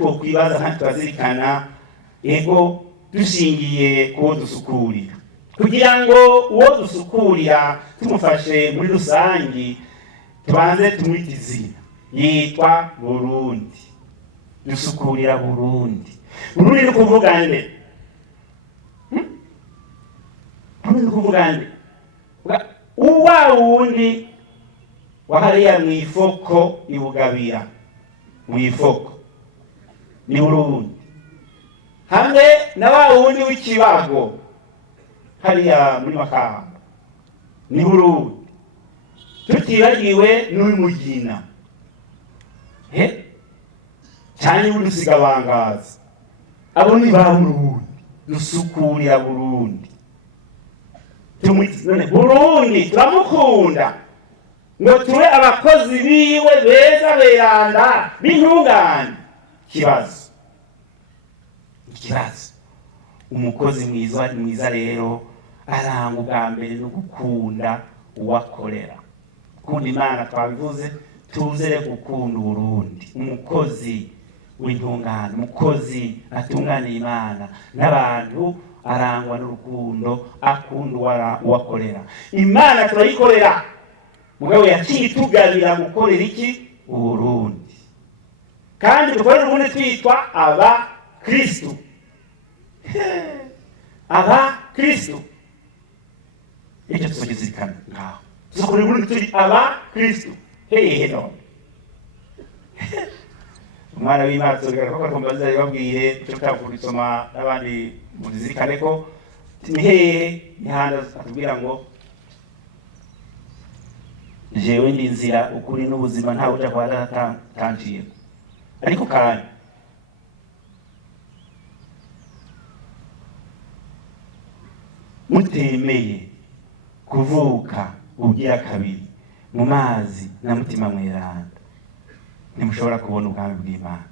twokwibaza kandi turazirikana ego dushingiye kuwo dusukurira, kugira ngo uwo dusukurira tumufashe muri rusangi tubanze tumwite izina, yitwa Burundi. Dusukurira Burundi. Burundi ni kuvuga nde? Burundi ni kuvuga nde? Uwa wundi wahariya mw'ifoko ibugabira, mw'ifoko ni Burundi. Hamwe na wa wundi w'ikibago hariya muri Makamba ni Burundi. Tutibagiwe n'Umugina cyane n'udusiga bangaza, abo ni ba Burundi. Dusukurira Burundi. None Burundi turamukunda ngo tube abakozi biwe beza beranda b'intungane. Ikibazo umukozi mwiza rero aranga ubwa mbere no gukunda uwakorera. Gukunda Imana twabivuze, tuzere gukunda Burundi. Umukozi w'intungane, umukozi atunganiye Imana n'abantu, arangwa n'urukundo, akunda uwakorera. Imana turayikorera, mugabo yaciye itugabira gukorera iki? Uburundi. Kandi dukorera Uburundi twitwa Abakristu. Abakristu. Icyo tuzogizirikana ngaho. Tuzakorera Uburundi turi Abakristu. Hehe none. Umwana w'Imana tuzogaruka ko twumbaza yababwiye cyo tavura n'abandi muzirikane ko ni hehe nihanda atubwira ngo jewe ndi inzira ukuri n'ubuzima nta uja kwa datanciye. Ariko kandi mutemeye kuvuka ubugira kabiri mu mazi na mutima mweranda ntimushobora kubona ubwami bw'Imana.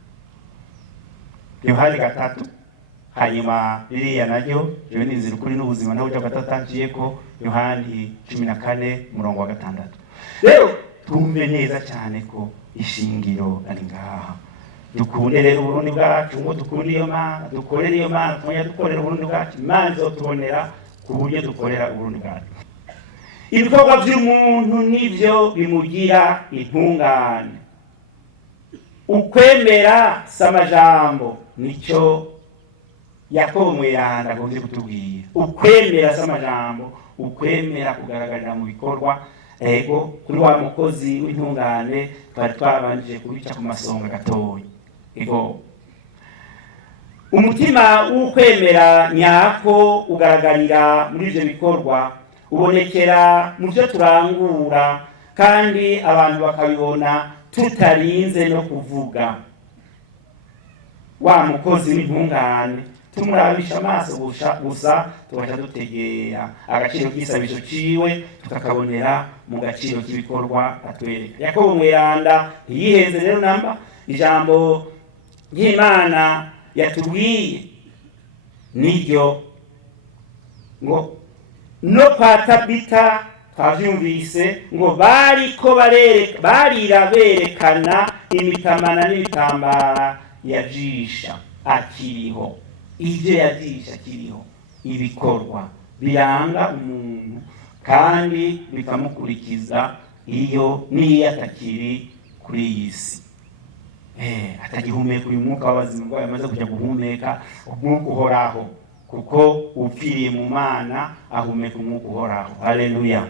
Yohani 3 hanyuma iriya naryo jewe ndi inzira ukuri n'ubuzima nta uja kwa datanciye ko, Yohani 14:6. Rero twumve neza cyane ko ishingiro ari ngaha. Dukunde rero Burundi bwacu, ngo dukunde iyo Mana, dukorere iyo Mana, twongera dukorera Burundi bwacu. Imana izotubonera ku buryo dukorera Burundi bwacu. Ibikorwa by'umuntu nivyo bimugira intungane. Ukwemera samajambo nico Yakobo mweranda agombye kutubwira. Ukwemera samajambo, ukwemera kugaragarira mu bikorwa. Ego kuri wa mukozi w'intungane twari twabanje kubica ku masonga gatoyi. Ego umutima w'ukwemera nyako ugaragarira muri ivyo bikorwa, ubonekera mu byo turangura, kandi abantu bakabibona tutarinze no kuvuga. Wa mukozi w'intungane tumurabisha amaso gusa tugaca dutegera agaciro k'isabisho ciwe, tukakabonera mu gaciro k'ibikorwa atwereka. Yakobo mweranda ntiyihenze rero namba. Ijambo ry'Imana yatubwiye niryo ngo no kwa Tabita twavyumvise ngo barira berekana imitamana n'ibitambara yajisha akiriho. Ivyo yajisha akiriho, ibikorwa biranga umuntu kandi bikamukurikiza niyo atakiri kuri iyi si. Atagihumeka uyu mwuka w'abazima bwawe amaze kujya guhumeka umwuka uhoraho, kuko upfiriye mu Mana ahumeka umwuka uhoraho. Haleluya.